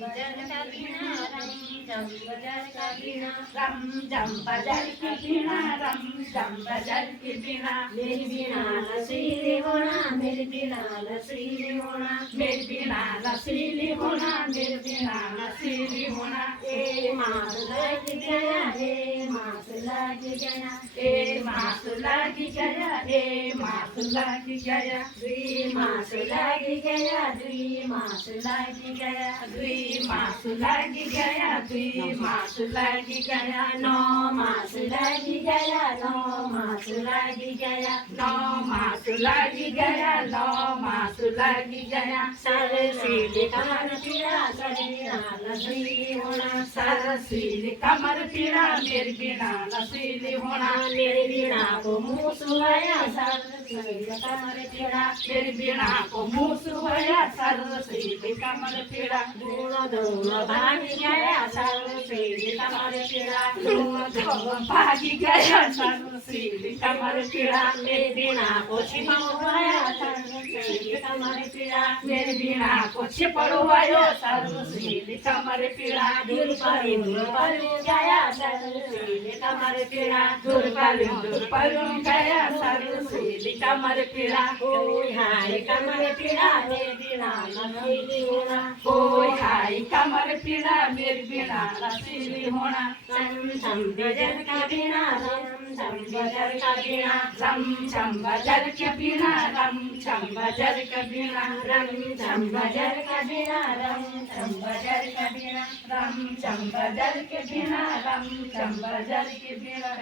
buzzer का बिना रम झम बजर का बिना रम झम बजर के बिना रम झम बजर के बिना मेरी बिना नसीली होना मेरी बिना नसीली होना मेरे बिना नसीली होना मेरे बिना नसीली होना ए मास लग गया ए मास लग गया ए मास लग गया ए मास लग गया दुई मास लग गया दुई मास लग गया दुई मास लग गया दुई मास लग गया नौ मास लग गया नौ मास लग गया नौ मास लग गया नौ मास लग गया सरसीले कमर पीड़ा सरीना नसीली होना सरसीली कमर पीड़ा मेरे बिना नसीली होना मेरे बिना को मुँह सुहाया सरसीले कमर पीड़ा मेरे बिना को मुँह सुहाया सरसीली कमर पीड़ा दोनों दोनों भाग गया सरसीले कमर पीड़ा दोनों दोनों भागी गया सरसीली कमर पीड़ा मेरे बिना को छिपाया सरसीले कमर पीड़ा मेरे बिना को छिपड़वायो सरसीली कमर पीड़ा दूर पर गया सरसीले कमर पीड़ा दूर पर गया सरसीली कमर पीड़ा ओय हाय कमर पीड़ा मेरे बिना नसीली होना ओय हाय कमर पीड़ा मेरे बिना नसीली होना रम झम बजर का बिना रम झम बजर का बिना रम झम बजर के बिना रम झम बजर के बिना रम झम बजर का बिना रम झम बजर का बिना रम झम बजर के बिना रम झम बजर के बिना